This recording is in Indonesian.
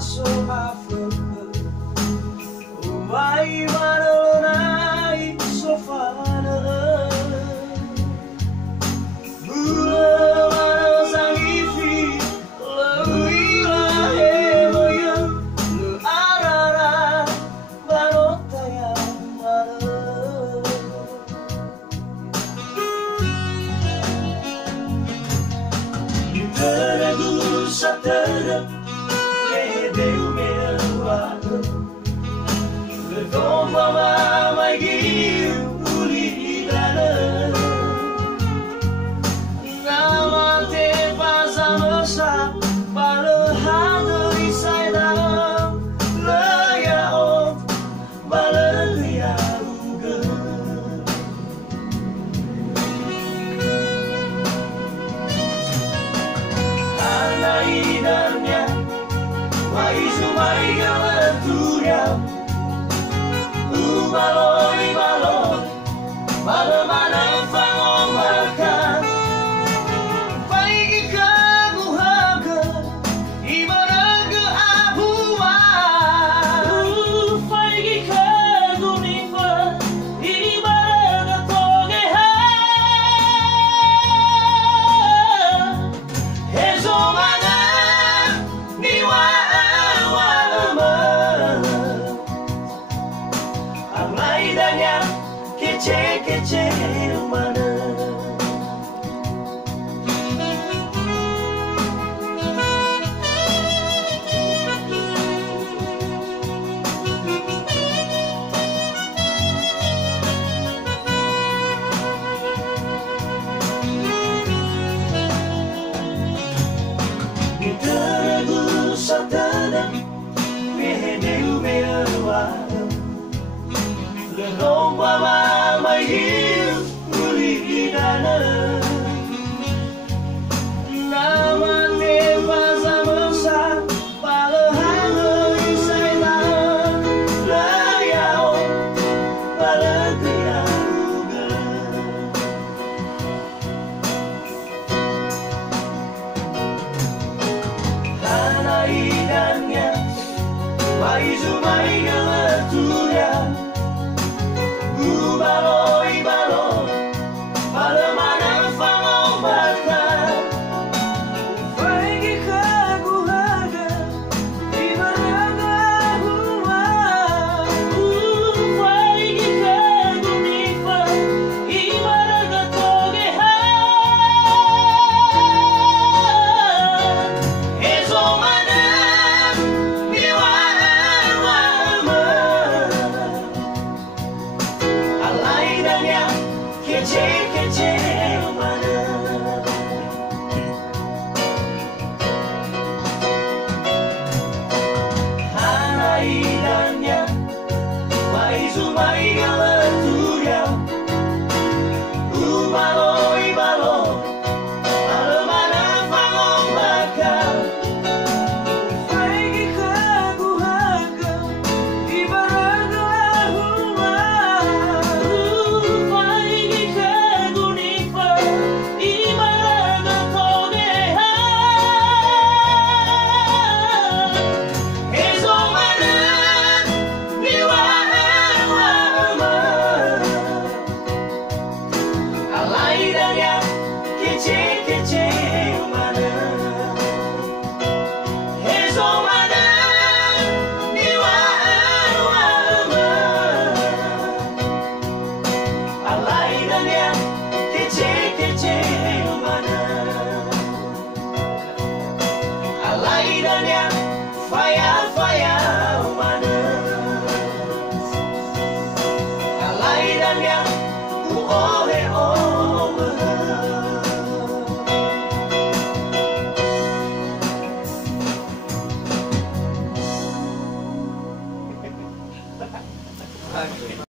so Africa. Why manai so far? Satara, me deu meu lado. Levou mamá, mai guiu, ulidana. Nama te pasa mosa, balahada isai dalam. Laya o, balaya uga. Inanya, mai sumai galatura, baloi baloi, malamana fangong makan, paigi kaguhaga, ibaraga abuwa, paigi kagunifa, ibaraga togeha. Kece mana? Tergu satana, meheu meawal, lehong baba mai hiu ulidana. Nama te pasa mosa, balahana isai dalam. Layao, balakaya uga. Hana idanya, mai zumai galatura. Baloi baloi, malamana fangong makan. Paigi kaguhaga, ibaraga abuwa. Paigi kagunifa, ibaraga togeha. Ezo mana miwa ama. Alaidanya kece mana? Alaidanya mai zumai galatura, baloi baloi, malamana fangong makan. Paigi kaguhaga, ibaraga abuwa. Alaidanya faya mana? Alaidanya ole ole.